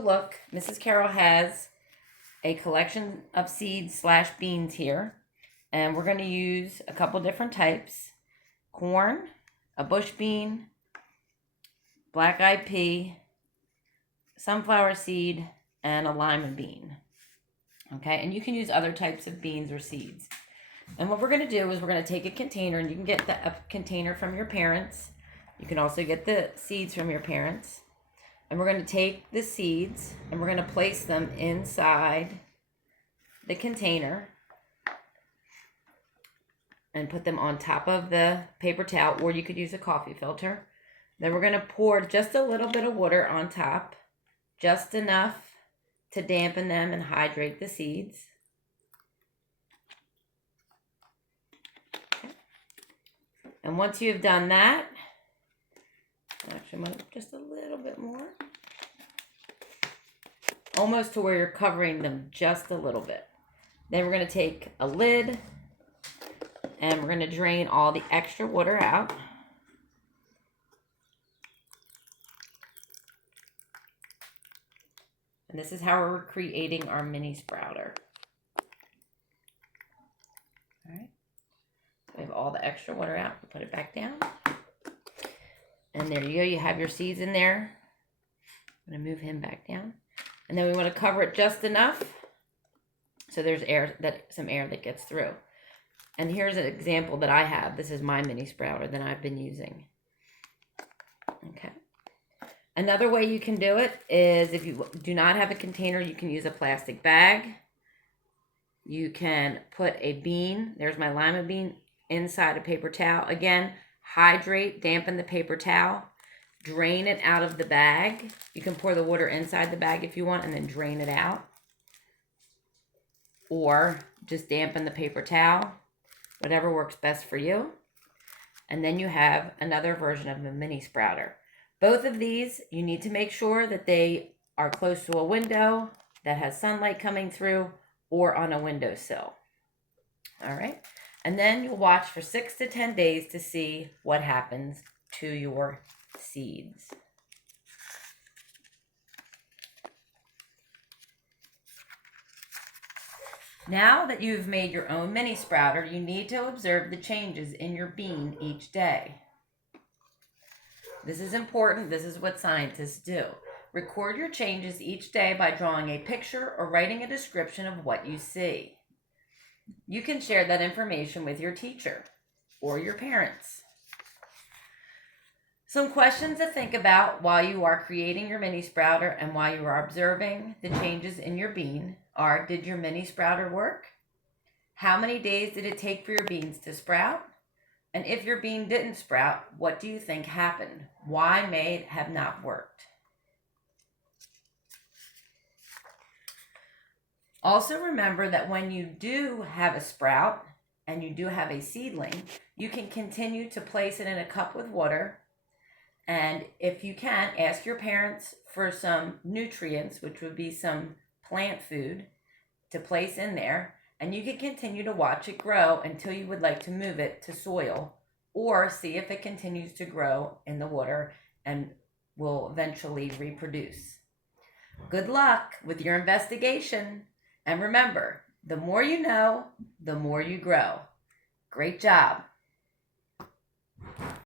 look, Mrs. Carroll has a collection of seeds / beans here. And we're going to use a couple different types. Corn, a bush bean, black-eyed pea, sunflower seed, and a lima bean. Okay, and you can use other types of beans or seeds. And what we're going to do is we're going to take a container, and you can get a container from your parents. You can also get the seeds from your parents. And we're going to take the seeds and we're going to place them inside the container and put them on top of the paper towel, or you could use a coffee filter. Then we're going to pour just a little bit of water on top, just enough to dampen them and hydrate the seeds. Okay. And once you've done that, actually I'm going to just a little bit more, almost to where you're covering them just a little bit. Then we're going to take a lid and we're going to drain all the extra water out. And this is how we're creating our mini sprouter. All right. We have all the extra water out. Put it back down. And there you go. You have your seeds in there. I'm going to move him back down. And then we want to cover it just enough so there's some air that gets through. And here's an example that I have. This is my mini sprouter that I've been using. Okay. Another way you can do it is if you do not have a container, you can use a plastic bag. You can put a bean, there's my lima bean, inside a paper towel. Again, hydrate, dampen the paper towel, drain it out of the bag. You can pour the water inside the bag if you want and then drain it out. Or just dampen the paper towel, whatever works best for you. And then you have another version of a mini sprouter. Both of these, you need to make sure that they are close to a window that has sunlight coming through or on a windowsill. All right. And then you'll watch for 6 to 10 days to see what happens to your seeds. Now that you've made your own mini sprouter, you need to observe the changes in your bean each day. This is important. This is what scientists do. Record your changes each day by drawing a picture or writing a description of what you see. You can share that information with your teacher or your parents. Some questions to think about while you are creating your mini sprouter and while you are observing the changes in your bean are: did your mini sprouter work? How many days did it take for your beans to sprout? And if your bean didn't sprout, what do you think happened? Why may it have not worked? Also remember that when you do have a sprout and you do have a seedling, you can continue to place it in a cup with water. And if you can, ask your parents for some nutrients, which would be some plant food, to place in there. And you can continue to watch it grow until you would like to move it to soil or see if it continues to grow in the water and will eventually reproduce. Good luck with your investigation. And remember, the more you know, the more you grow. Great job.